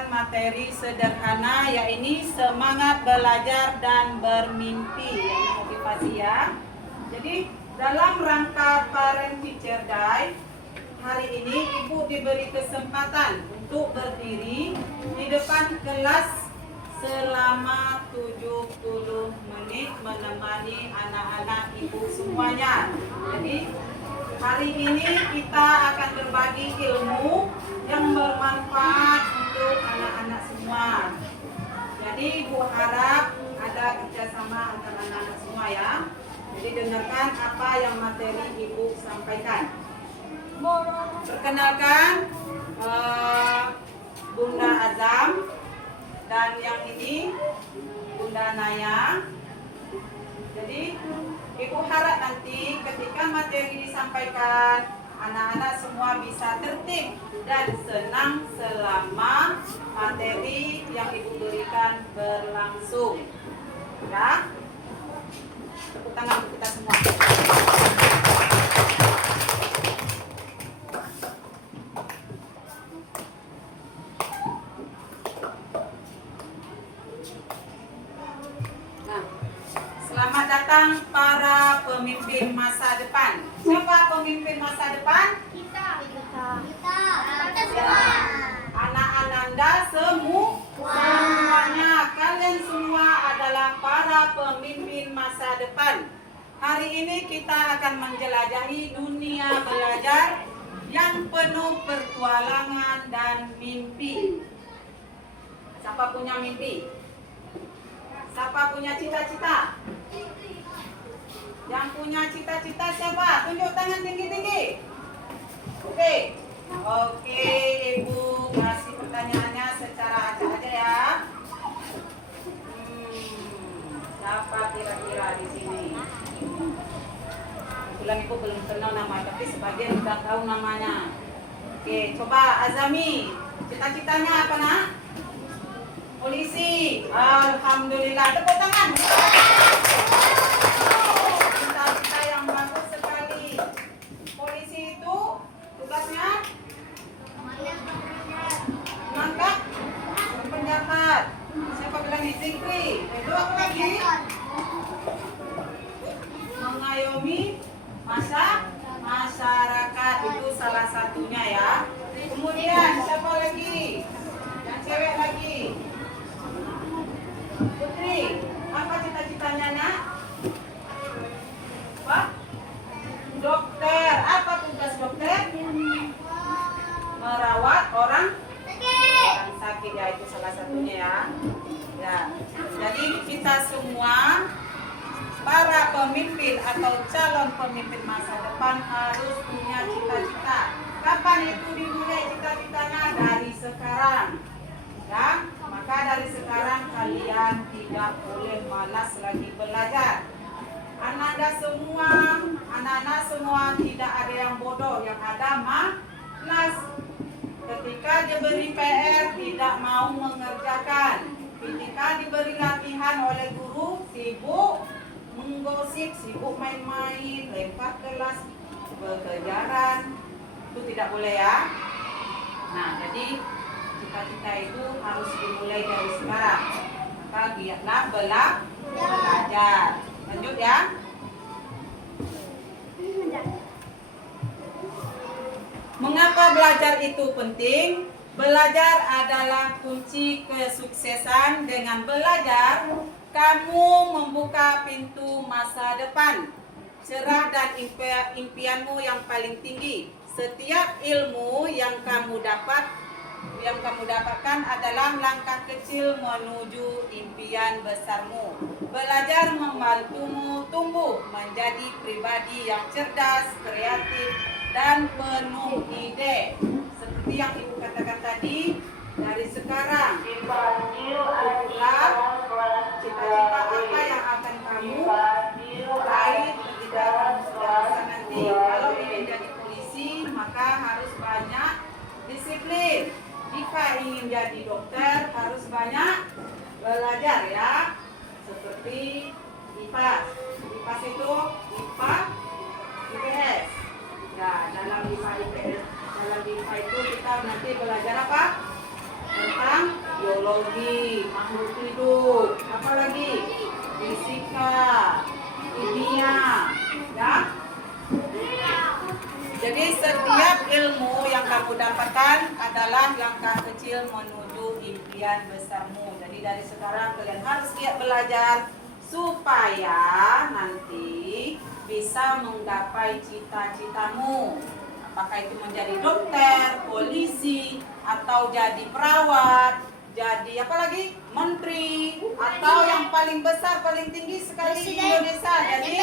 memberikan materi sederhana, yaitu semangat belajar dan bermimpi, motivasi ya. Jadi dalam rangka Parent Teacher Day, hari ini Ibu diberi kesempatan untuk berdiri di depan kelas selama 70 menit menemani anak-anak Ibu semuanya. Jadi hari ini kita akan berbagi ilmu yang bermanfaat untuk anak-anak semua. Jadi Ibu harap ada kerjasama antara anak-anak semua ya. Jadi dengarkan apa yang materi Ibu sampaikan. Perkenalkan Bunda Azam dan yang ini Bunda Naya. Jadi Ibu harap nanti ketika materi disampaikan, anak-anak semua bisa tertib dan senang selama materi yang Ibu berikan berlangsung. Ya? Tepuk tangan untuk kita semua. Selamat datang para pemimpin masa depan. Siapa pemimpin masa depan? Kita. Ya. Anak-ananda semuanya. Kalian semua adalah para pemimpin masa depan. Hari ini kita akan menjelajahi dunia belajar yang penuh petualangan dan mimpi. Siapa punya mimpi? Siapa punya cita-cita? Yang punya cita-cita siapa? Tunjuk tangan tinggi-tinggi. Oke, Ibu kasih pertanyaannya secara acak aja ya. Siapa kira-kira di sini? Kebetulan Ibu belum kenal nama, tapi sebagian sudah tahu namanya. Oke, coba Azami. Cita-citanya apa nak? Polisi. Alhamdulillah. Tepuk tangan. Cita-cita yang bagus sekali. Polisi itu tugasnya menangkap penjahat. Siapa bilang di Zikri? Itu apa lagi? Mengayomi masyarakat. Itu salah satunya ya. Kemudian siapa lagi? Yang cewek lagi. Putri, apa cita-citanya nak? Apa? Dokter. Apa tugas dokter? Merawat orang sakit ya, itu salah satunya ya. Ya. Jadi kita semua para pemimpin atau calon pemimpin masa depan harus punya cita-cita. Kapan itu dimulai cita-citanya? Dari sekarang. Ya. Maka dari sekarang kalian tidak boleh malas lagi belajar. Anak-anak semua tidak ada yang bodoh, yang ada malas. Ketika diberi PR tidak mau mengerjakan. Ketika diberi latihan oleh guru sibuk menggosip, sibuk main-main, lempar kelas, berkejaran. Itu tidak boleh ya. Nah, jadi cita-cita itu harus dimulai dari sekarang. Maka giatlah belajar. Lanjut ya. Mengapa belajar itu penting? Belajar adalah kunci kesuksesan. Dengan belajar, kamu membuka pintu masa depan, cerah dan impianmu yang paling tinggi. Setiap ilmu yang kamu dapatkan adalah langkah kecil menuju impian besarmu. Belajar membantumu tumbuh menjadi pribadi yang cerdas, kreatif, dan penuh ide. Seperti yang Ibu katakan tadi, dari sekarang tentulah cita-cita apa yang akan kamu raih ketika kamu sudah besar nanti. Kalau ingin jadi polisi, maka harus banyak disiplin. Jika ingin jadi dokter, harus banyak belajar ya. Seperti IPAS. IPAS itu IPA, IPS. Ya, dalam IPA IPS, dalam IPA itu kita nanti belajar apa? tentang biologi, makhluk hidup, apa lagi? Fisika, kimia, ya. Jadi setiap ilmu yang kamu dapatkan adalah langkah kecil menuju impian besarmu. Jadi dari sekarang kalian harus giat belajar supaya nanti bisa menggapai cita-citamu. Apakah itu menjadi dokter, polisi, atau jadi perawat, jadi apa lagi? Menteri, atau yang paling besar, paling tinggi sekali di Indonesia, jadi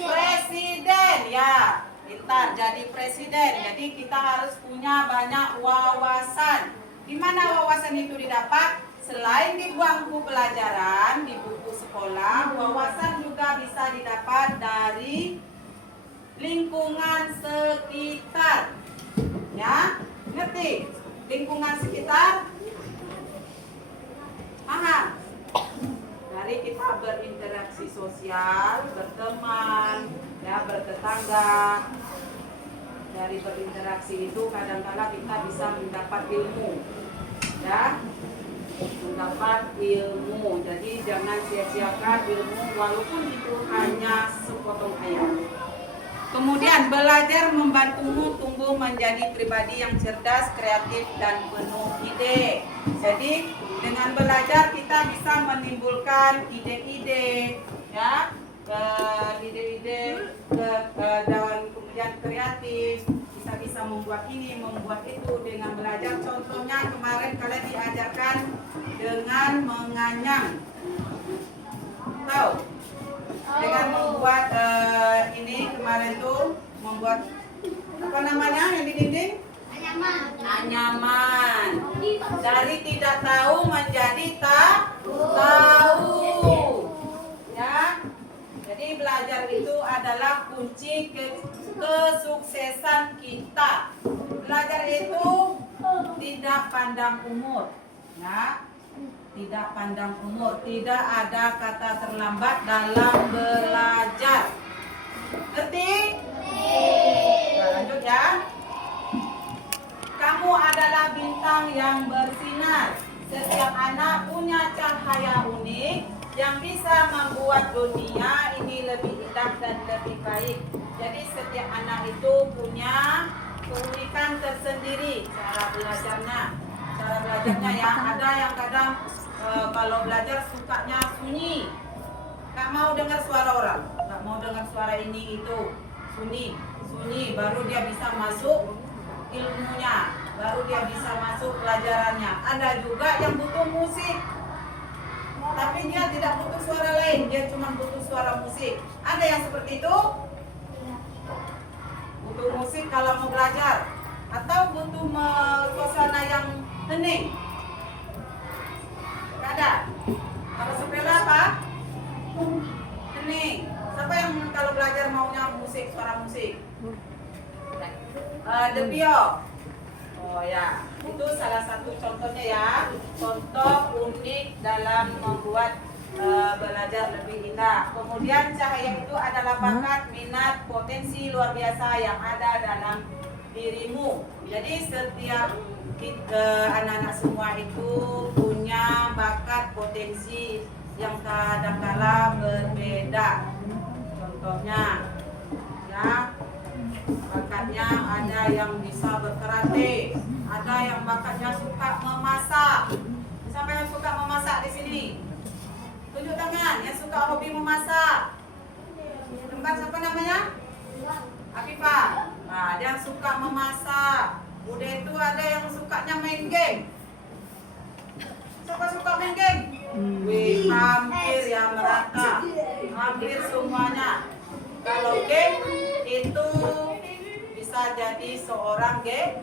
presiden. Ya, kita jadi presiden. Jadi kita harus punya banyak wawasan. Di mana wawasan itu didapat? Selain di bangku pelajaran, di buku sekolah, wawasan juga bisa didapat dari lingkungan sekitar. Ya, ngerti? Lingkungan sekitar paham? Dari kita berinteraksi sosial, berteman, ya, bertetangga. Dari berinteraksi itu kadang-kala kita bisa mendapat ilmu, ya, mendapat ilmu. Jadi jangan sia-siakan ilmu walaupun itu hanya sepotong ayat. Kemudian belajar membantumu tumbuh menjadi pribadi yang cerdas, kreatif, dan penuh ide. Jadi dengan belajar kita bisa menimbulkan ide-ide, ya, ide-ide dan kemudian kreatif. Kita bisa membuat ini, membuat itu dengan belajar. Contohnya kemarin kalian diajarkan dengan menganyam, tahu? Dengan membuat ini kemarin tuh membuat apa namanya yang di dinding? Anyaman. Dari tidak tahu menjadi tahu. Ya. Jadi belajar itu adalah kunci kesuksesan kita. Belajar itu tidak pandang umur. Ya. Tidak pandang umur, tidak ada kata terlambat dalam belajar. Ngerti? Nah, lanjut ya. Kamu adalah bintang yang bersinar. Setiap anak punya cahaya unik yang bisa membuat dunia ini lebih indah dan lebih baik. Jadi setiap anak itu punya keunikan tersendiri cara belajarnya. Cara belajarnya ya, ada yang kadang kalau belajar sukanya sunyi, nggak mau dengar suara orang, nggak mau dengar suara ini itu, sunyi, baru dia bisa masuk ilmunya, baru dia bisa masuk pelajarannya. Ada juga yang butuh musik, tapi dia tidak butuh suara lain, dia cuma butuh suara musik. Ada yang seperti itu, butuh musik kalau mau belajar, atau butuh suasana yang hening. Ada. Kalau sepeda apa? Hening. Siapa yang kalau belajar maunya musik, suara musik? The Bio. Oh ya, itu salah satu contohnya ya. Contoh unik dalam membuat belajar lebih indah. Kemudian cahaya itu adalah bakat, minat, potensi luar biasa yang ada dalam dirimu. Jadi setiap anak-anak semua itu punya bakat, potensi yang kadang-kala berbeda. Contohnya, ya, bakatnya ada yang bisa berkarate, ada yang bakatnya suka memasak. Siapa yang suka memasak di sini? Tunjuk tangan yang suka hobi memasak. Tempat siapa namanya? Afifah. Nah, dia suka memasak. Udah itu ada yang sukanya main game. Siapa suka main game? Wih, hampir ya merata. Hampir semuanya. Kalau game itu bisa jadi seorang gamer.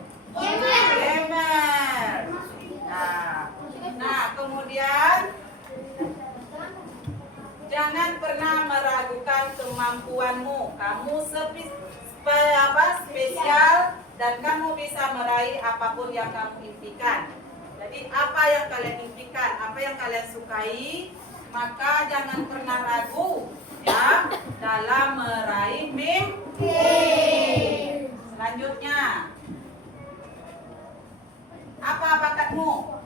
Nah, kemudian jangan pernah meragukan kemampuanmu. Kamu spesial dan kamu bisa meraih apapun yang kamu impikan. Jadi apa yang kalian impikan, apa yang kalian sukai, maka jangan pernah ragu ya dalam meraih mimpi. Selanjutnya, apa bakatmu?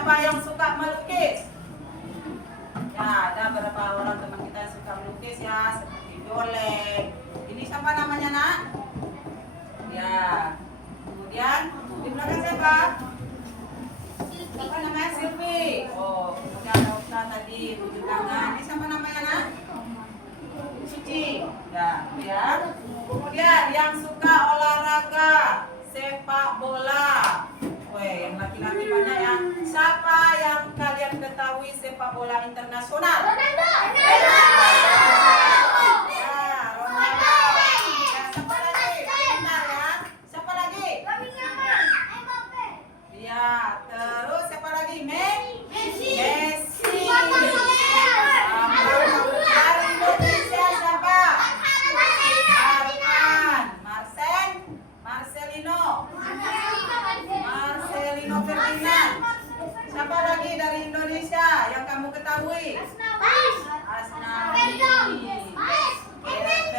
siapa yang suka melukis? Ya, ada beberapa orang teman kita yang suka melukis ya, seperti Jolek. Ini siapa namanya, Nak? Ya. Kemudian di belakang siapa? Siapa namanya? Silvi. Oh, kemudian ada Ustaz tadi tunjuk tangan. Ini siapa namanya, Nak? Suci. Ya. Kemudian yang suka olahraga sepak bola. Weh, yang laki-laki banyak ya. Siapa yang kalian ketahui sepak bola internasional? Ronaldo. Ya, Ronaldo. Ya, siapa lagi? Bentar ya. Siapa lagi? Ya, terus siapa lagi? Messi. Dari Indonesia siapa? Marcelino Ferdinand. Siapa lagi dari Indonesia yang kamu ketahui? Asnawi.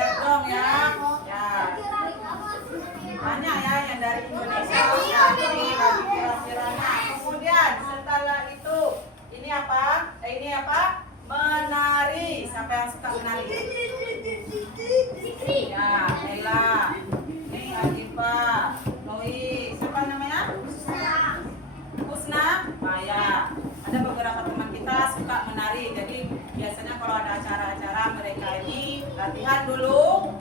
Perdong ya. Banyak ya yang dari Indonesia. Kemudian setelah itu ini apa? Menari. Siapa yang suka menari? Ya, Ella. Ini Adipa. Loi. Siapa namanya? Kusna. Maya. Ada beberapa teman kita suka menari. Jadi biasanya kalau ada acara-acara mereka ini latihan dulu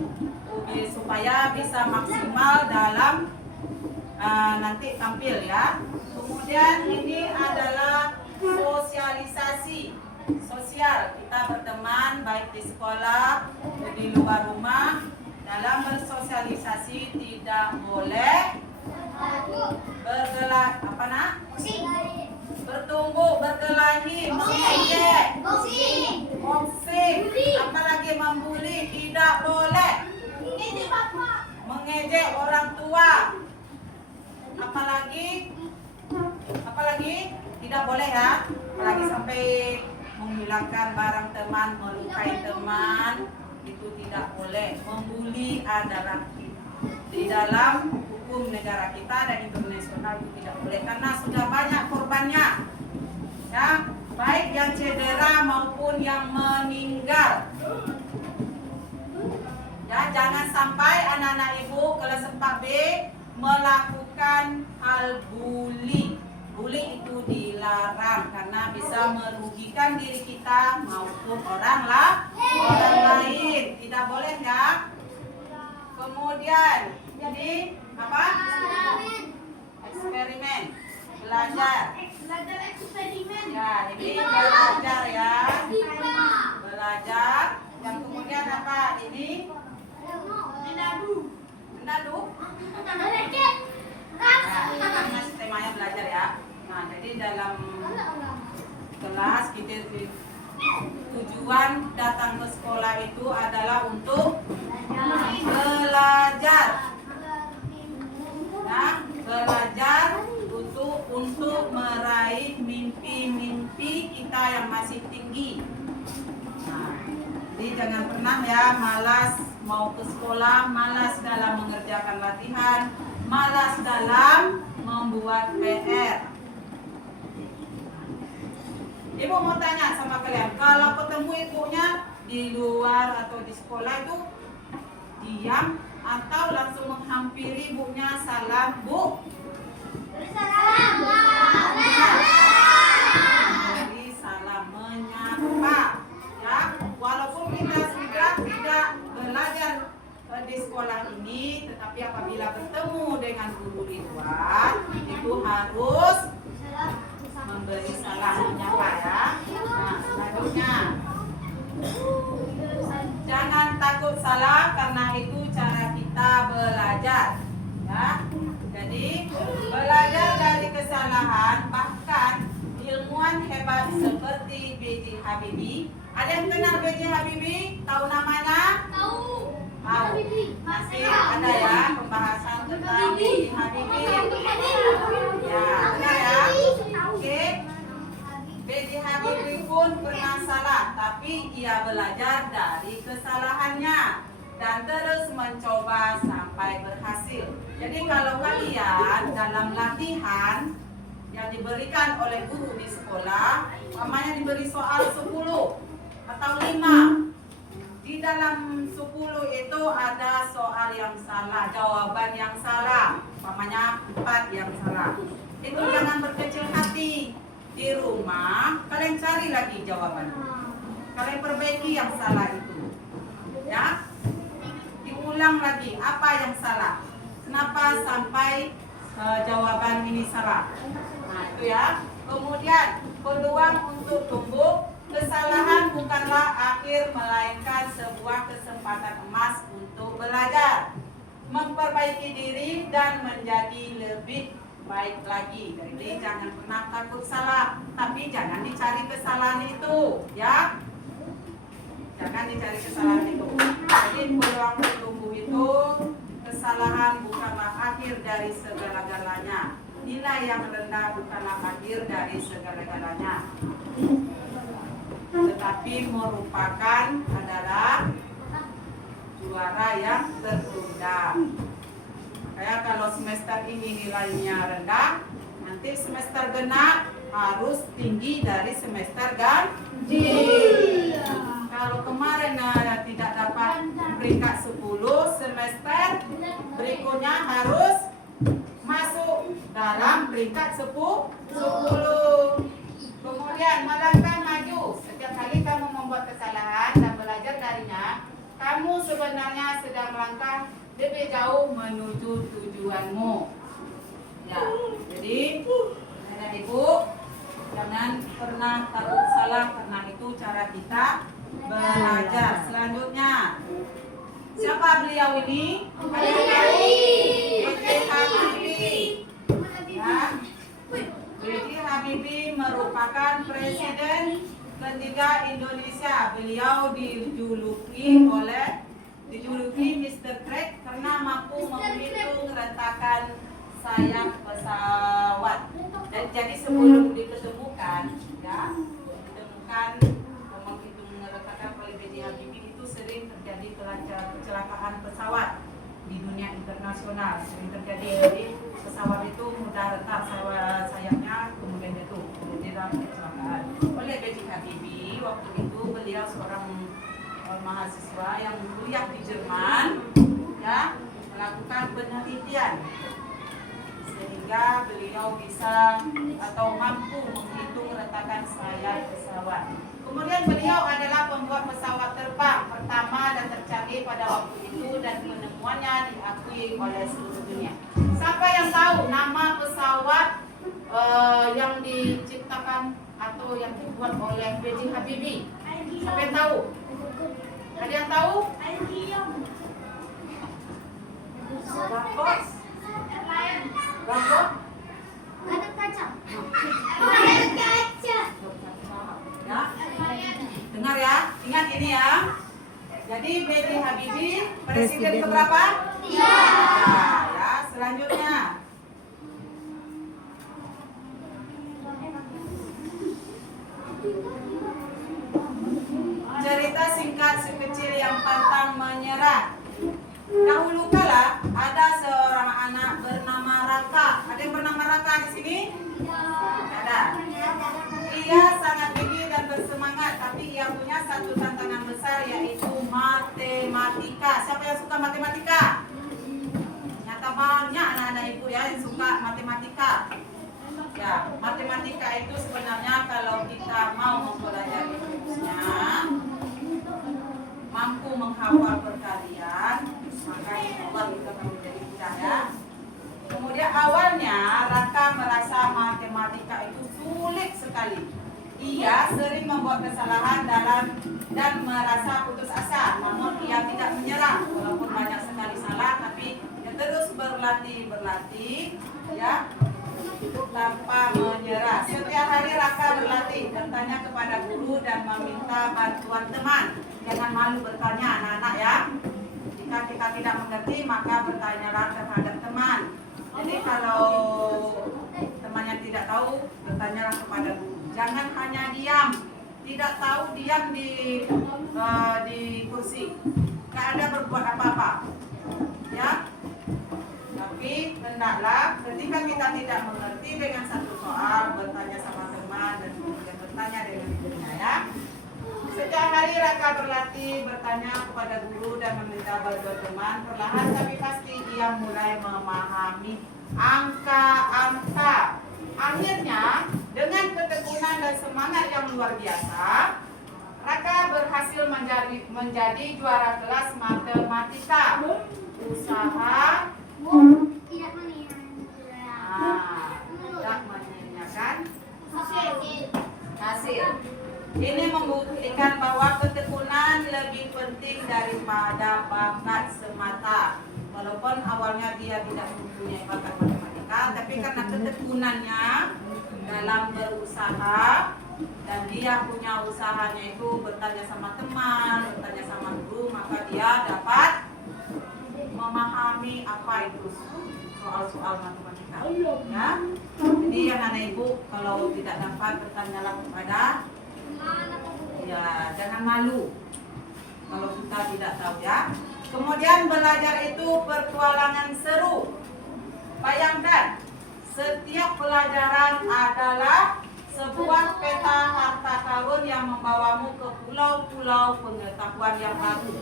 supaya bisa maksimal dalam nanti tampil ya. Kemudian ini adalah sosialisasi sosial. Kita berteman baik di sekolah maupun di luar rumah. Dalam bersosialisasi tidak boleh bertumbuh, berkelahi, mengejek, apalagi membuli, tidak boleh mengejek orang tua, apalagi tidak boleh ya, apalagi sampai menghilangkan barang teman, melukai teman, itu tidak boleh. Membuli adalah di dalam hukum negara kita dan internasional itu tidak boleh karena sudah banyak korbannya ya, baik yang cedera maupun yang meninggal ya. Jangan sampai anak-anak ibu kelas 4B melakukan hal bully. Bully itu dilarang karena bisa merugikan diri kita maupun orang lain. Tidak boleh ya. Kemudian ini apa? Eksperimen. Belajar eksperimen. Ya, ini belajar ya. Belajar. Yang kemudian apa? Ini menadu. Nah, ini masih temanya belajar ya. Nah, jadi dalam kelas kita tujuan datang ke sekolah itu adalah untuk belajar. Nah, belajar untuk meraih mimpi-mimpi kita yang masih tinggi. Nah, jadi jangan pernah ya malas mau ke sekolah, malas dalam mengerjakan latihan, malas dalam membuat PR. Ibu mau tanya sama kalian, kalau ketemu ibunya di luar atau di sekolah itu diam atau langsung menghampiri ibunya, salam Bu? Jadi salam menyapa ya. Walaupun kita sudah tidak belajar di sekolah ini, tetapi apabila bertemu dengan guru di luar itu harus memberi salam menyapa ya. Nah, selanjutnya jangan takut salah karena itu cara kita belajar ya. Jadi belajar dari kesalahan, bahkan ilmuwan hebat seperti B.J. Habibie. Ada yang kenal B.J. Habibie? Tahu namanya? Tahu. Masih ada ya pembahasan tentang B.J. Habibie. Ya, benar ya. Oke. B.J. Habibie pun pernah salah, tapi ia belajar dari kesalahannya dan terus mencoba sampai berhasil. Jadi kalau kalian dalam latihan yang diberikan oleh guru di sekolah, umpamanya diberi soal 10 atau 5. Di dalam 10 itu ada soal yang salah, jawaban yang salah, umpamanya 4 yang salah. Itu jangan berkecil hati. Di rumah kalian cari lagi jawabannya. Kalian perbaiki yang salah itu. Ya. Diulang lagi apa yang salah. Kenapa sampai jawaban ini salah. Nah, itu ya. Kemudian peluang untuk tumbuh. Kesalahan bukanlah akhir melainkan sebuah kesempatan emas untuk belajar, memperbaiki diri dan menjadi lebih baik lagi. Jadi jangan pernah takut salah, tapi jangan dicari kesalahan itu, ya. Jangan dicari kesalahan itu. Jadi peluang tumbuh itu, kesalahan bukanlah akhir dari segala-galanya. Nilai yang rendah bukanlah akhir dari segala-galanya, tetapi merupakan adalah juara yang tertunda. Kayak kalau semester ini nilainya rendah, nanti semester genap harus tinggi dari semester ganjil. Kalau kemarin tidak dapat peringkat 10, semester berikutnya harus masuk dalam peringkat 10. Kemudian melangkah maju. Setiap kali kamu membuat kesalahan dan belajar darinya, kamu sebenarnya sedang melangkah lebih jauh menuju tujuanmu. Ya, jadi anak ibu jangan pernah takut salah, karena itu cara kita belajar. Selanjutnya, siapa beliau ini? B.J. Habibie. Ya. B.J. Habibie merupakan presiden ketiga Indonesia. Beliau dijuluki Mr. Crack karena mampu menghitung retakan sayap pesawat. Dan jadi sebelum ditemukan menghitung retakan oleh B.J. Habibie, itu sering terjadi kecelakaan pesawat di dunia internasional. Sering terjadi, jadi pesawat itu mudah retak sayapnya, kemudian itu dalam kecelakaan. Oleh B.J. Habibie, waktu itu beliau seorang mahasiswa yang kuliah di Jerman, ya, melakukan penelitian sehingga beliau bisa atau mampu menghitung retakan sayap pesawat. Kemudian beliau adalah pembuat pesawat terbang pertama dan tercanggih pada waktu itu, dan penemuannya diakui oleh seluruh dunia. Siapa yang tahu nama pesawat yang diciptakan atau yang dibuat oleh B.J. Habibie? Siapa yang tahu? Ada yang tahu? Rakot? Ada kaca. Ya. Dengar ya, ingat ini ya. Jadi B.J. Habibie presiden keberapa? 3. Ya, selanjutnya. Cerita singkat si kecil yang pantang menyerah. Dahulu kala ada seorang anak bernama Raka. Ada yang bernama Raka di sini? Ada. Ia sangat gigih dan bersemangat, tapi ia punya satu tantangan besar, yaitu matematika. Siapa yang suka matematika? Nyata banyak anak-anak ibu ya yang suka matematika. Ya, matematika itu sebenarnya kalau kita mau mempelajari rumusnya, mampu menghafal perkalian, maka insya kita akan menjadi mudah ya. Kemudian awalnya Raka merasa matematika itu sulit sekali. Ia sering membuat kesalahan dan merasa putus asa. Namun ia tidak menyerah, walaupun banyak sekali salah, tapi ia terus berlatih ya, tanpa menyerah. Setiap hari Raka berlatih, bertanya kepada guru dan meminta bantuan teman. Jangan malu bertanya anak-anak ya. Jika kita tidak mengerti, maka bertanyalah terhadap teman. Jadi kalau temannya tidak tahu, bertanyalah kepada guru. Jangan hanya diam, tidak tahu diam di kursi, tidak ada berbuat apa-apa, ya. Tapi hendaklah ketika kita tidak mengerti dengan satu soal, bertanya sama teman dan kemudian bertanya dengan ibunya ya. Setiap hari Raka berlatih bertanya kepada guru dan meminta bantuan teman. Perlahan tapi pasti ia mulai memahami angka-angka. Akhirnya dengan ketekunan dan semangat yang luar biasa, Raka berhasil menjadi juara kelas matematika. Usaha Tidak mengingat. tidak menyanyikan Hasil. hasil. Ini membuktikan bahwa ketekunan lebih penting daripada bakat semata. Walaupun awalnya dia tidak mempunyai bakat matematika, tapi karena ketekunannya dalam berusaha dan dia punya usahanya itu bertanya sama teman, bertanya sama guru, maka dia dapat memahami apa itu soal-soal matematika. Ya, jadi anak-anak ibu kalau tidak dapat bertanyalah kepada ya, jangan malu kalau kita tidak tahu ya. Kemudian belajar itu petualangan seru. Bayangkan, setiap pelajaran adalah sebuah peta harta karun yang membawamu ke pulau-pulau pengetahuan yang baru.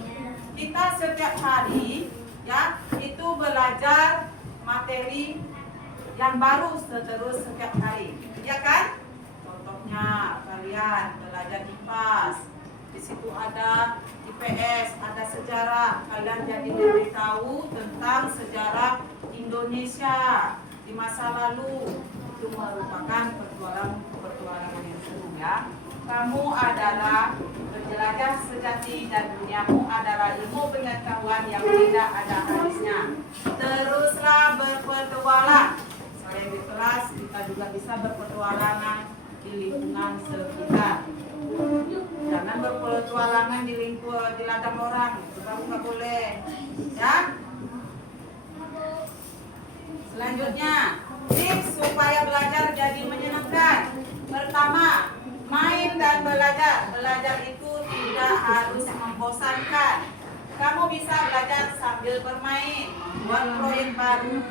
Kita setiap hari ya itu belajar materi yang baru setiap hari, ya kan? Contohnya kalian belajar IPAS, di situ ada IPS, ada sejarah. Kalian jadi lebih tahu tentang sejarah Indonesia di masa lalu. Itu merupakan petualangan yang seru ya. Kamu adalah penjelajah sejati dan duniamu adalah ilmu pengetahuan yang tidak ada habisnya. Teruslah berpetualang. Selain di kelas, kita juga bisa berpetualangan di lingkungan sekitar. Jangan berpetualangan di ladang orang, itu kamu nggak boleh. Ya. Selanjutnya, tips supaya belajar jadi menyenangkan. Pertama, main dan belajar. Belajar itu tidak harus membosankan. Kamu bisa belajar sambil bermain, buat proyek baru,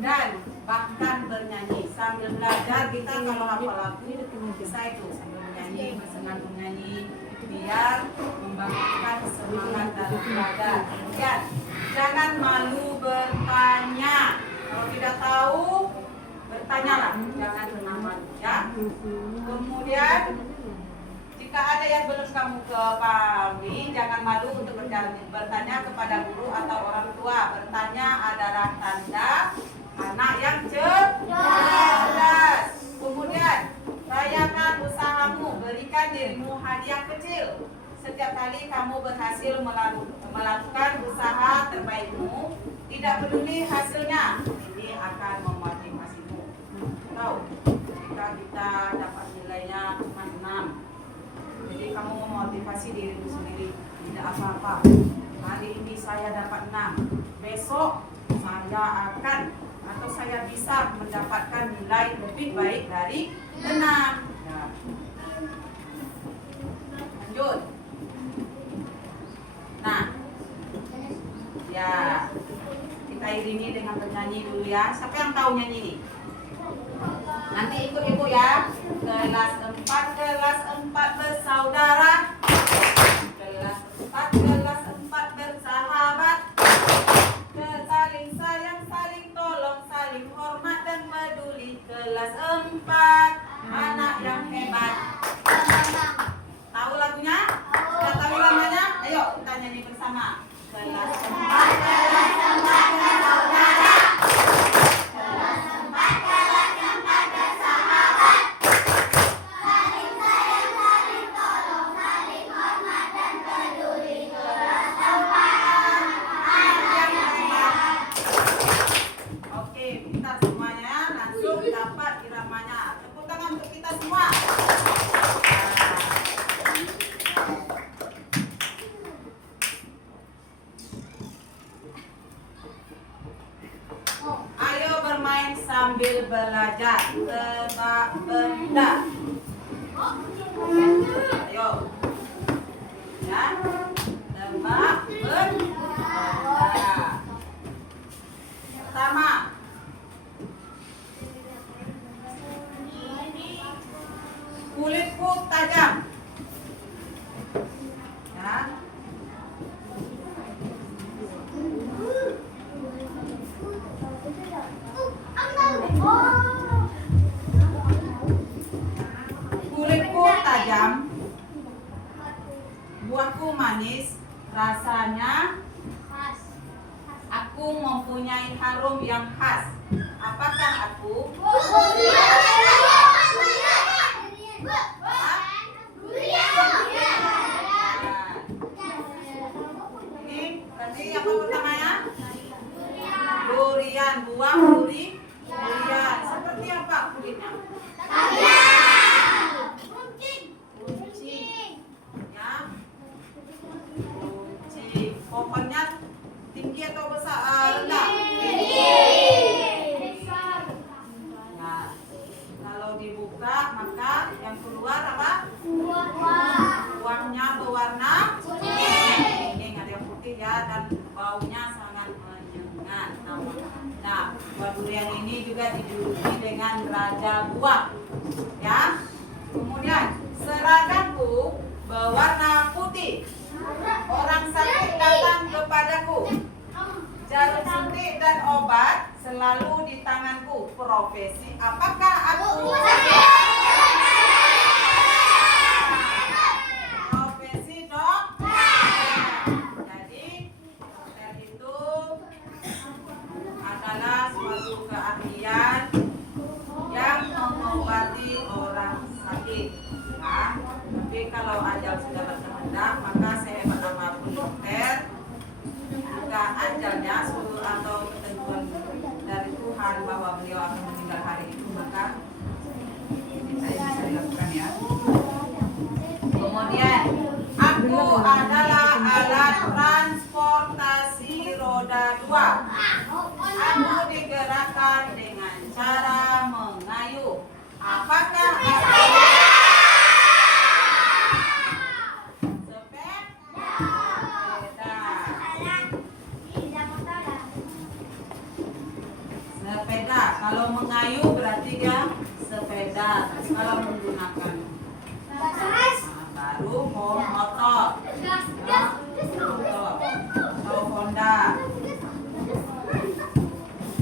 dan bahkan bernyanyi. Sambil belajar kita kalau hafal lagu bisa itu sambil menyanyi, bersenang menyanyi, biar membangkitkan semangat dalam belajar. Kemudian jangan malu bertanya. Kalau tidak tahu, bertanyalah, jangan pernah malu ya. Kemudian jika ada yang belum kamu ketahui, jangan malu untuk bertanya kepada guru atau orang tua. Bertanya adalah tanda anak yang cerdas. Kemudian rayakan usahamu, berikan dirimu hadiah kecil. Setiap kali kamu berhasil melakukan usaha terbaikmu, tidak peduli hasilnya, ini akan memotivasimu. Tahu, jika kita dapat nilainya cuma 6, jadi kamu memotivasi dirimu sendiri, tidak apa-apa. Hari ini saya dapat 6, besok saya akan atau saya bisa mendapatkan nilai lebih baik dari 6. Ya. Lanjut. Nah, ya kita iringi dengan bernyanyi dulu ya. Siapa yang tahu nyanyi ini? Nanti ikut ibu ya. Kelas 4 bersaudara. Kelas 4 bersahabat. Saling sayang, saling tolong, saling hormat dan peduli. Kelas 4 anak yang hebat. Tahu lagunya? Sudah tahu namanya? Ayo kita nyanyi bersama. Kelas 4 bersaudara. Kelas 4 bersahabat. Saling sayang, saling tolong, saling hormat dan peduli. Kelas 4 anak yang hebat. Oke, kita semuanya langsung dapat iramanya. Tepuk tangan untuk kita semua. Ayo bermain sambil belajar. Tebak benda. Ayo. Ya. Tebak benda. Pertama, yang khas. Apakah aku? Ini tadi apa pertamanya? Durian, buah durian. Seperti apa kulitnya? Runcing. Ya. Runcing. Pohonnya tinggi atau besar? Rendah? Nah, kalau dibuka maka yang keluar apa? Buahnya berwarna kuning, ada yang putih ya, dan baunya sangat menyengat. Nah, buah durian ini juga dijuluki dengan raja buah, ya. Kemudian seragamku berwarna putih. Orang sakit datang kepadaku. Jarum suntik dan obat selalu di tanganku. Profesi apakah aku? Profesi dokter. Jadi dokter itu adalah suatu keahlian yang mengobati orang sakit. Nah, tapi kalau ajal sudah berkehendak, maka sehebat apapun dokter, jika ajalnya suruh atau ketentuan dari Tuhan bahwa beliau akan meninggal hari itu, maka saya bisa dilakukan ya. Kemudian aku adalah alat transportasi roda 2. Aku digerakkan dengan cara mengayuh. Apakah aku? Sepeda. Kalau mengayuh berarti dia sepeda. Kalau menggunakan baru motor, motor atau Honda.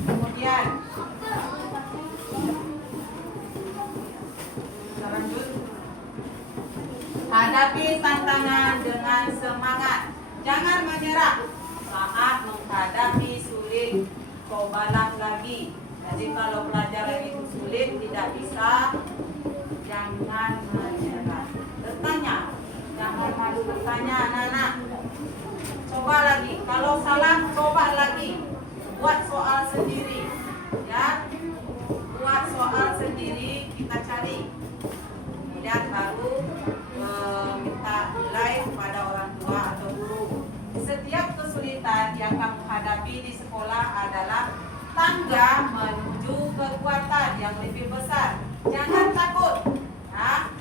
Kemudian kita lanjut. Hadapi tantangan dengan semangat. Jangan menyerah saat menghadapi sulit. Cobalah lagi. Jadi kalau pelajaran itu sulit, tidak bisa, jangan menyerah. Bertanya, jangan malu bertanya anak-anak. Coba lagi. Kalau salah, coba lagi. Buat soal sendiri, ya. Buat soal sendiri, kita cari. Kemudian baru minta nilai kepada orang tua atau guru. Setiap kesulitan yang kamu hadapi di sekolah adalah tangga menuju kekuatan yang lebih besar. Jangan takut, ya.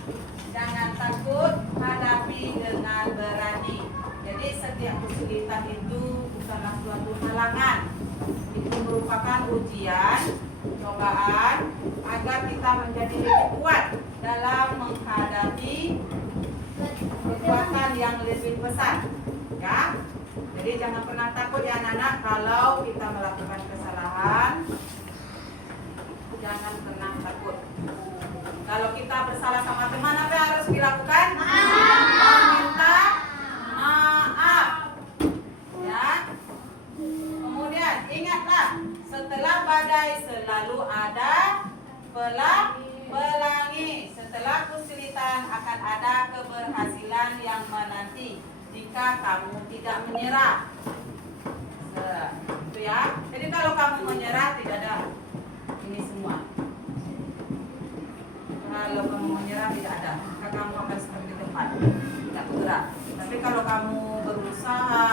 Jangan takut, hadapi dengan berani. Jadi setiap kesulitan itu bukanlah suatu halangan. Itu merupakan ujian, cobaan agar kita menjadi lebih kuat dalam menghadapi kekuatan yang lebih besar, ya. Jadi jangan pernah takut ya anak-anak, kalau kita melakukan kesalahan, jangan pernah takut. Kalau kita bersalah sama teman, apa yang harus dilakukan? Meminta maaf, ya. Kemudian ingatlah, setelah badai selalu ada pelangi. Setelah kesulitan akan ada keberhasilan yang menanti jika kamu tidak menyerah. Itu ya. Jadi kalau kamu menyerah, tidak ada ini semua. Kalau kamu menyerah, tidak ada, maka kamu akan seperti di tempat, tidak bergerak. Tapi kalau kamu berusaha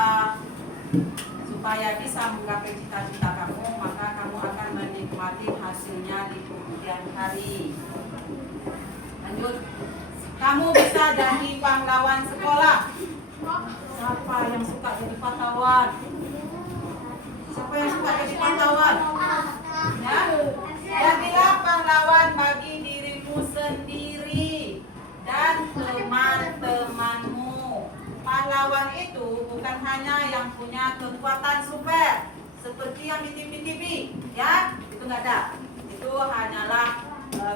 supaya bisa menggapai cita-cita kamu, maka kamu akan menikmati hasilnya di kemudian hari. Lanjut. Kamu bisa jadi pahlawan sekolah. Siapa yang suka jadi pahlawan? Siapa yang suka jadi pahlawan? Ya? Jadilah pahlawan bagi dirimu sendiri dan teman-temanmu. Pahlawan itu bukan hanya yang punya kekuatan super seperti yang di TV, ya, itu nggak ada. Itu hanyalah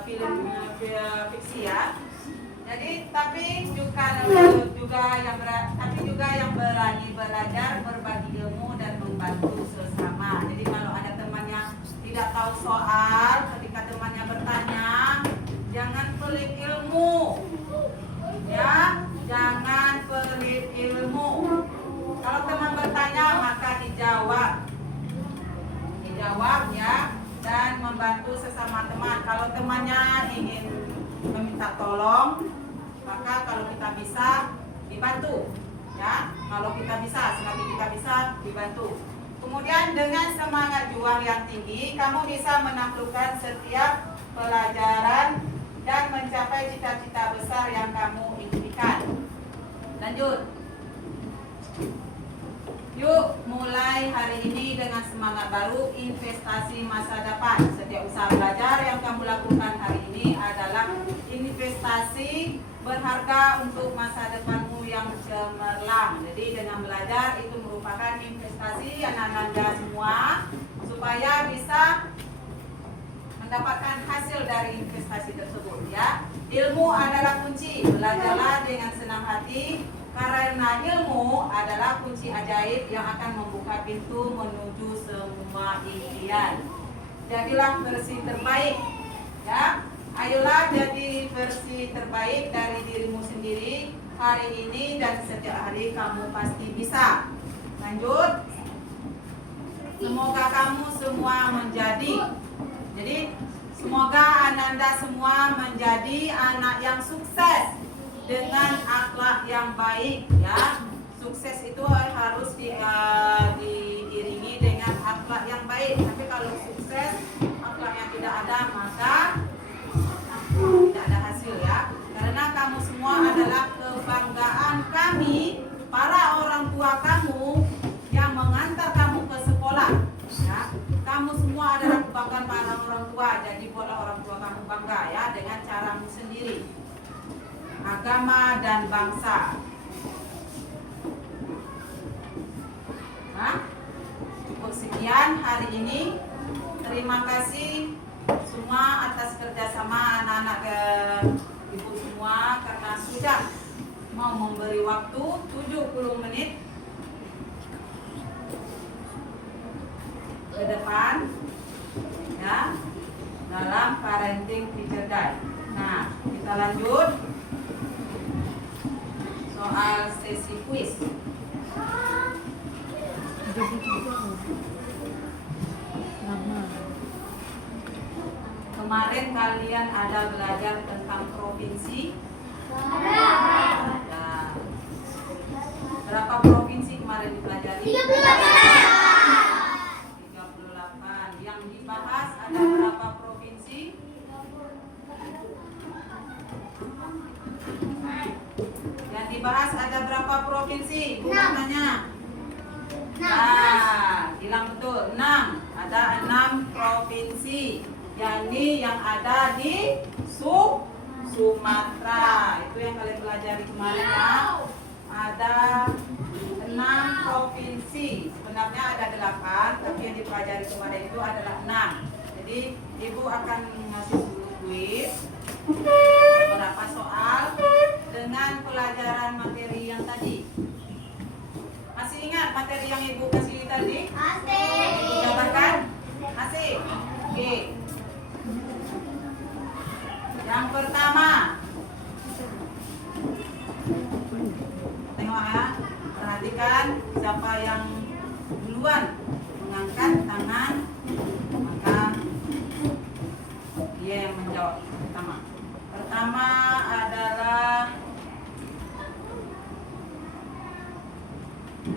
film fiksi ya. Jadi tapi juga yang berani belajar, berbagi ilmu dan membantu sesama. Jadi kalau ada teman yang tahu soal, ketika temannya bertanya, jangan pelit ilmu. Ya, jangan pelit ilmu. Kalau teman bertanya maka dijawab. Dijawab ya, dan membantu sesama teman. Kalau temannya ingin meminta tolong, maka kalau kita bisa dibantu. Ya, kalau kita bisa, selagi kita bisa dibantu. Kemudian dengan semangat juang yang tinggi, kamu bisa menaklukkan setiap pelajaran dan mencapai cita-cita besar yang kamu impikan. Lanjut. Yuk mulai hari ini dengan semangat baru, investasi masa depan. Setiap usaha belajar yang kamu lakukan hari ini adalah investasi berharga untuk masa depanmu yang cemerlang. Jadi dengan belajar itu merupakan investasi anak-anak semua supaya bisa mendapatkan hasil dari investasi tersebut ya. Ilmu adalah kunci. Belajarlah dengan senang hati karena ilmu adalah kunci ajaib yang akan membuka pintu menuju semua impian. Jadilah versi terbaik ya. Ayolah jadi versi terbaik dari dirimu sendiri hari ini dan setiap hari kamu pasti bisa. Lanjut. Semoga kamu semua menjadi. Jadi semoga Ananda semua menjadi anak yang sukses dengan akhlak yang baik ya. Sukses itu harus diiringi dengan akhlak yang baik. Tapi kalau sukses akhlaknya tidak ada maka tidak ada hasil ya. Karena kamu semua adalah kebanggaan kami, para orang tua kamu yang mengantar kamu ke sekolah ya. Kamu semua adalah kebanggaan para orang tua. Jadi buatlah orang tua kamu bangga ya dengan caramu sendiri. Agama dan bangsa. Nah, cukup sekian hari ini. Terima kasih semua atas kerjasama anak-anak ibu semua karena sudah mau memberi waktu 70 menit ke depan ya dalam Parenting Teacher Guide. Nah, kita lanjut soal sesi kuis. Kemarin kalian ada belajar tentang provinsi? Ada. Berapa provinsi kemarin dipelajari? 38. Yang dibahas ada berapa provinsi? Yang dibahas ada berapa provinsi? Bukan tanya. Nah, bilang betul. 6. Ada 6 provinsi. Yakni yang ada di Sumatera. Itu yang kalian pelajari kemarin ya. Ada 6 provinsi. Sebenarnya ada 8, tapi yang dipelajari kemarin itu adalah 6. Jadi ibu akan ngasih dulu kuis beberapa soal dengan pelajaran materi yang tadi. Masih ingat materi yang ibu kasih tadi? Masih. Ibu jabarkan? Masih. Oke. Yang pertama, tengok ya, perhatikan siapa yang duluan mengangkat tangan, maka dia yang menjawab pertama. Pertama adalah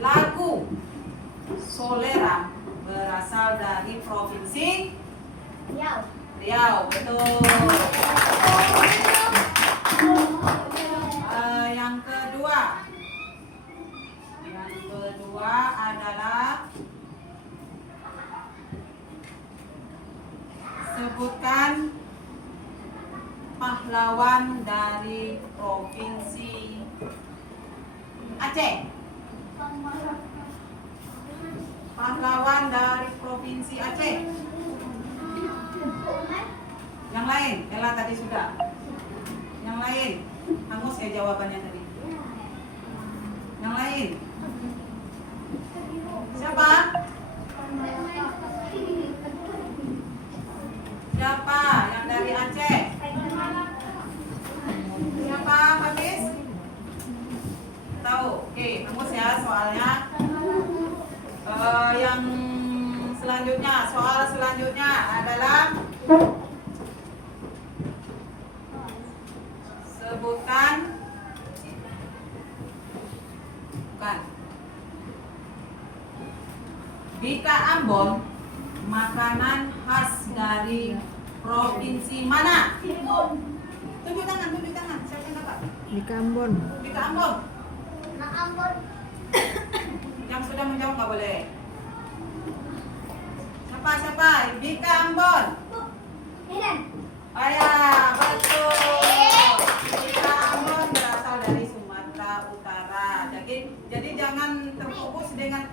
lagu Solera berasal dari provinsi Riau, betul. Yang kedua adalah sebutkan pahlawan dari provinsi Aceh. Pahlawan dari provinsi Aceh. Yang lain, Ella tadi sudah. Yang lain, hangus ya jawabannya tadi. Yang lain, siapa? soal selanjutnya adalah sebutkan Bika Ambon makanan khas dari provinsi mana? Tunjuk tangan. Siapa yang dapat? Bika Ambon. Bika Ambon. Nak Ambon. Yang sudah menjawab nggak boleh. Siapa? Bika Ambon. Medan. Ayah, betul. Bika Ambon berasal dari Sumatera Utara. Jadi jangan terfokus dengan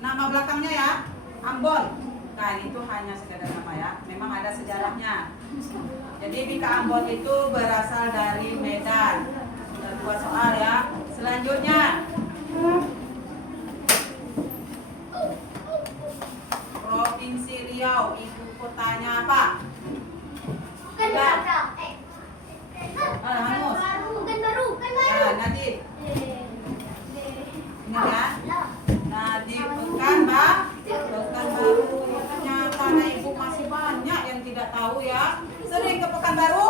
nama belakangnya ya. Ambon. Kan itu hanya sekedar nama ya. Memang ada sejarahnya. Jadi Bika Ambon itu berasal dari Medan. Sudah 2 soal ya. Selanjutnya Provinsi Riau, ibu kotanya apa? Kan Hangus. baru. Ya, Nadif. Ingat ya? Nadif Pekanbaru. Ternyata anak ibu masih banyak yang tidak tahu ya. Sering ke Pekanbaru?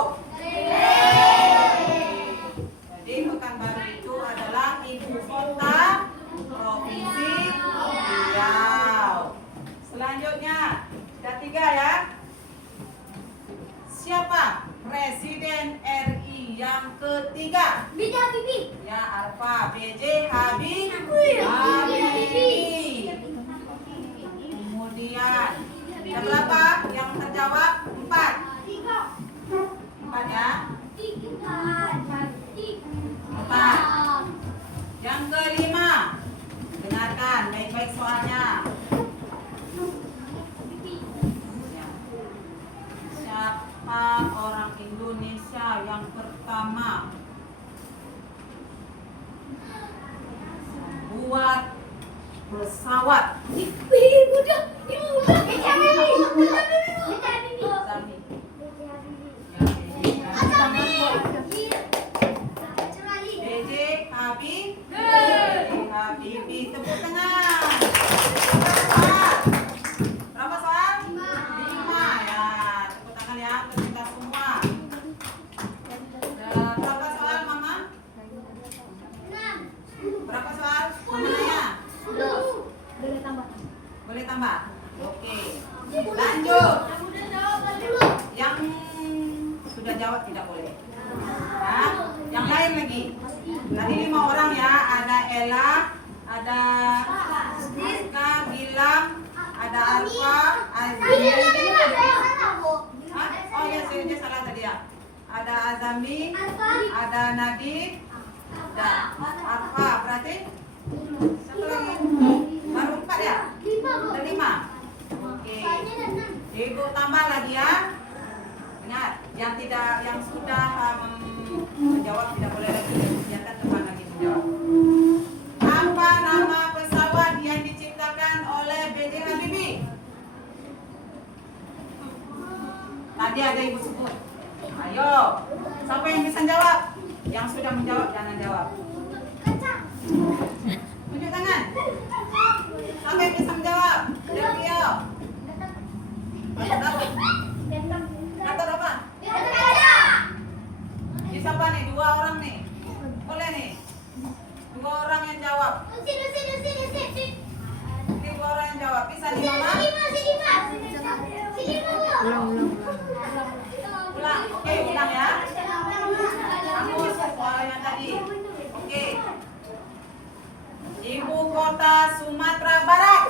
Jadi Pekanbaru itu adalah ibu kota Provinsi Riau. Selanjutnya, ada 3 ya. Siapa Presiden RI yang ketiga? B.J. Habibie. Ya, Arfa. B.J. Habibie. Kemudian, ada berapa yang terjawab? 4 ya. 4. Yang kelima, dengarkan baik-baik soalnya. Siapa orang Indonesia yang pertama buat pesawat? Zami. B.J. Habibie. Tepuk tangan. Berapa soal? 5 ya. Tepuk tangan ya untuk kita semua. Berapa soal Mama? 6. Berapa soal? Mama nanya. 10. Boleh tambah? Oke. Lanjut. Yang sudah jawab tidak boleh. Ya. Yang lain lagi. Tadi 5 orang ya. Ada Ella, ada Rizka, Gilang, ada Arfa, Azmi. Hah? Oh ya, saya salah tadi ya. Ada Azami, ada Nadif, ada Arfa. Berarti satu lagi. Baru 4 ya? Ada 5. Oke. Ibu tambah lagi ya. Ingat, yang sudah menjawab tidak boleh lagi. Biarkan teman lagi menjawab. Apa nama pesawat yang diciptakan oleh B.J. Habibie? Tadi ada ibu sebut. Ayo, siapa yang bisa jawab? Yang sudah menjawab jangan jawab. Tunjuk tangan. Siapa yang bisa menjawab? Delvio. Gatot apa? Ini siapa nih? 2 orang nih. Boleh nih. 2 orang yang jawab. Ini 2 orang yang jawab. Bisa nih Mama? Ulang. Oke, ulang ya. Hangus soalnya tadi. Oke. Ibu kota Sumatera Barat.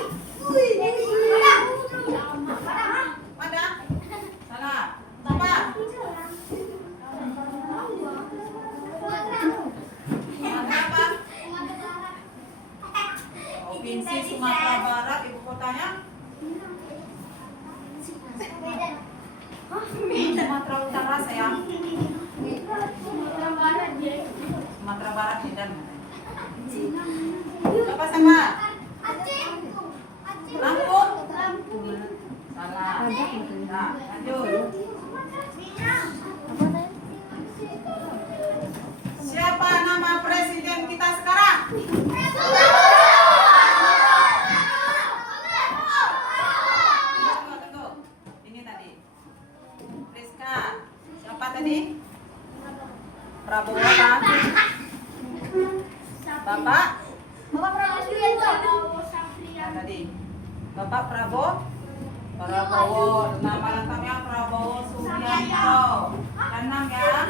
Padang. Salah. Apa? Sumatera apa? Provinsi Sumatera Barat, ibu kotanya? Sumatera Utara sayang. Sumatera Barat Medan. Siapa sama? Lampung. Salah. Nah, lanjut. Siapa nama presiden kita sekarang? tadi? Prabowo apa? Bapak? Bapak Prabowo Nah, tadi. Bapak Prabowo. Nama lengkapnya Prabowo Subianto. Dan 6 ya.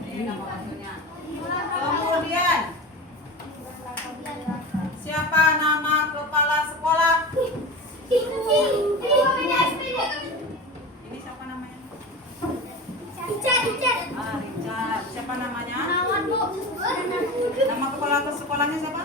Ini nama lengkapnya. Kemudian siapa nama kepala sekolah? Ini siapa namanya? Richard. Siapa namanya? Nama kepala sekolahnya siapa?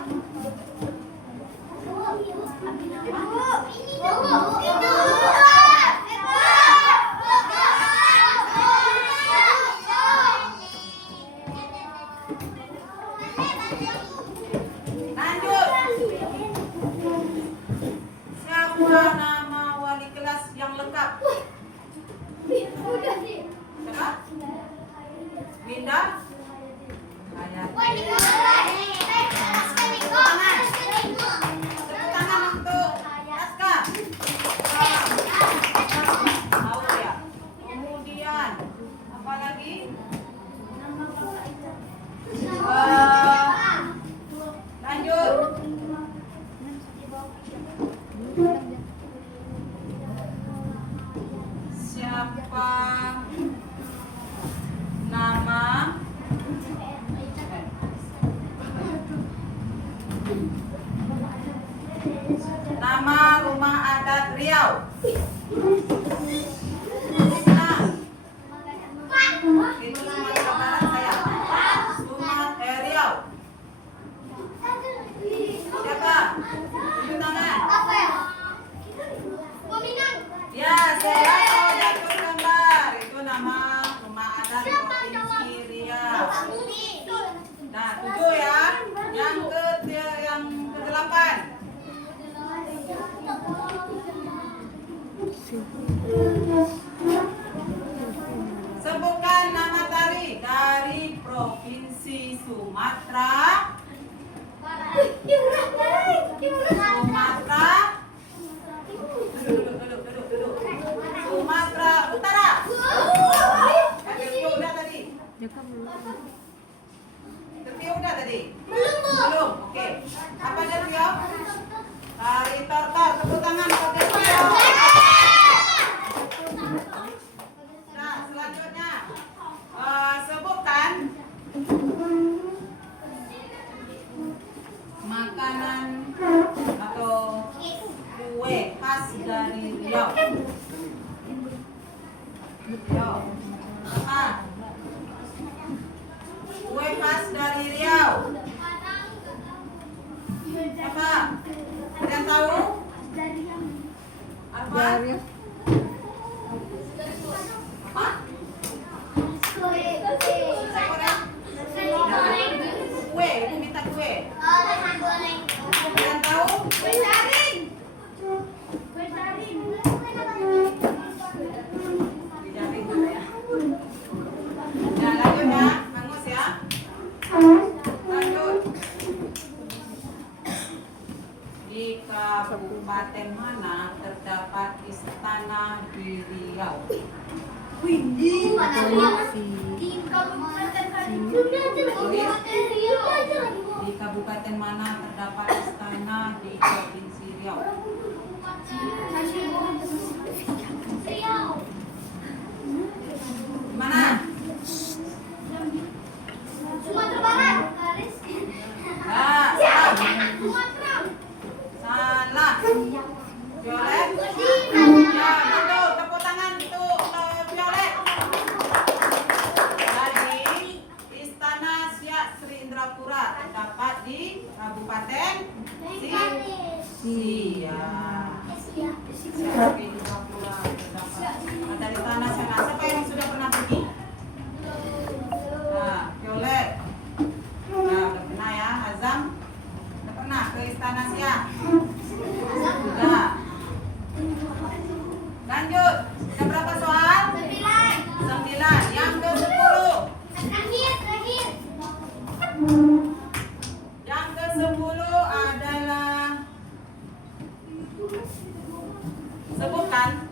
Lanjut. Siapa nama wali kelas yang lengkap? Siapa? Winda? Hayati. Tepuk tangan untuk Aska. Tahu ya. Kemudian apa lagi? Lanjut. Siapa nama rumah adat Riau? Nah, itu Sumatera Barat saya. Riau. Siapa? Tunjuk tangan. Ya, saya tahu jatuh gambar. Itu nama rumah adat Provinsi Riau. Nah, 7 ya. Yang ke-8. Sebutkan nama tari dari Provinsi Sumatera. Duduk. Sumatera Utara. Tertio udah tadi. Tertio udah tadi. Belum. Oke. Apa Tertio? Tari tortor. Tepuk tangan untuk Tertio. Nah, selanjutnya sebutkan makanan atau kue khas dari Riau. Apa? Kue khas dari Riau. Siapa? Ada yang tahu? Apa? Apa? Kue, ibu minta kue. Ada yang tahu? Dijaring dulu ya. Nah, lanjut ya, Angus ya. Lanjut. Di kabupaten mana terdapat istana di Riau? Di kabupaten mana terdapat istana di Provinsi Riau? Mana? Sumatera Barat. Salah. Violet. Ya, betul. Tepuk tangan untuk Violet. Jadi, Istana Siak Sri Indrapura terdapat di Kabupaten Siak. Siak Sri Indrapura terdapat. Ada istana Siak. Siapa yang sudah pernah pergi? Nah, Violet. Nah, udah pernah ya, Azam? Udah pernah ke Istana Siak? Sudah. Lanjut. Ada berapa soal? 9. Yang ke-10. Yang ke-10 adalah sebutkan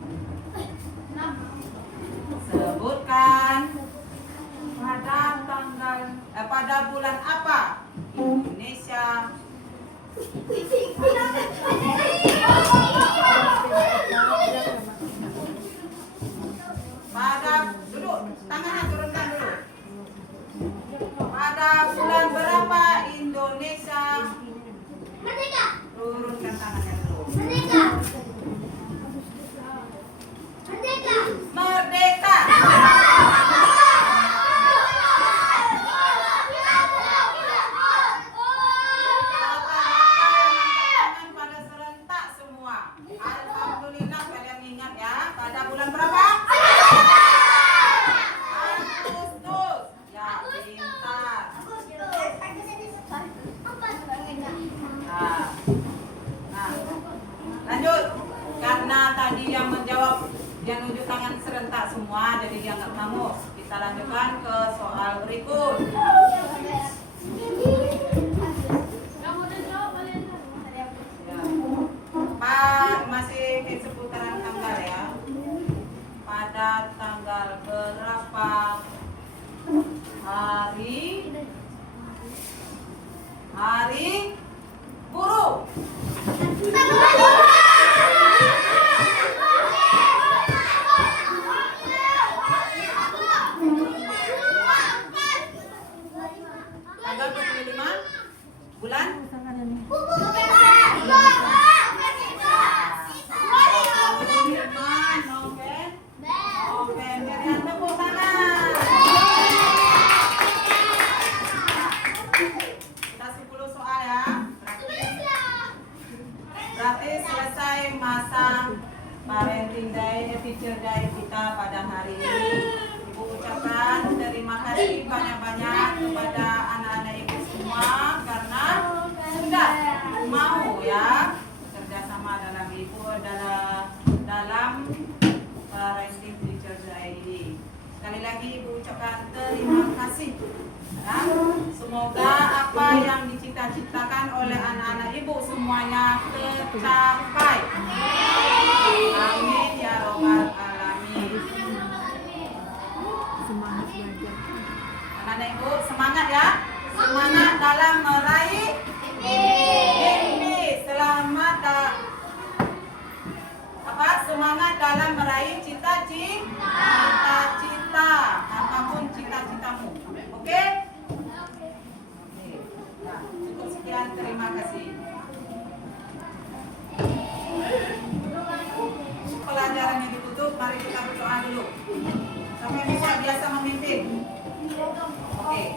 Lanjut. Karena tadi yang menjawab dia nunjuk tangan serentak semua, jadi dia nggak mengamuk. Kita lanjutkan ke soal berikut. Pak, masih seputaran tanggal ya. Pada tanggal berapa hari guru? Tanggal 25 bulan? 25 November. Yang tepuk tangan. Kita 10 soal ya. Berarti selesai masa parenting day, teacher day kita pada hari ini. Ibu ucapkan terima kasih banyak-banyak kepada anak-anak ibu semua karena sudah mau ya kerjasama dalam ibu dalam parenting teacher day ini. Sekali lagi ibu ucapkan terima kasih. Ya. Semoga apa yang dicita-citakan oleh anak-anak ibu semuanya tercapai. Amin ya robbal alamin. Semangat belajar. Anak-anak ibu semangat ya. Semangat dalam meraih mimpi. Semangat dalam meraih cita-cita. Apapun cita-citamu. Oke? Nah, cukup sekian, terima kasih. Pelajarannya ditutup, mari kita berdoa dulu. Sampai bisa biasa memimpin. Oke.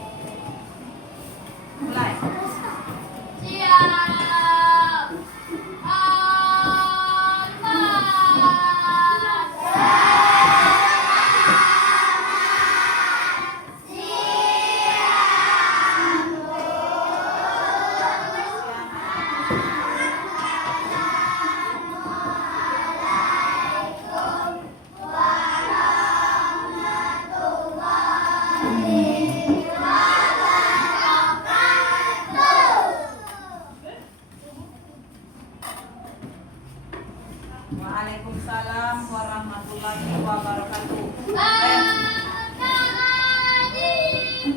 Mulai. Siap. Waalaikumsalam warahmatullahi wabarakatuh. Kakak adik.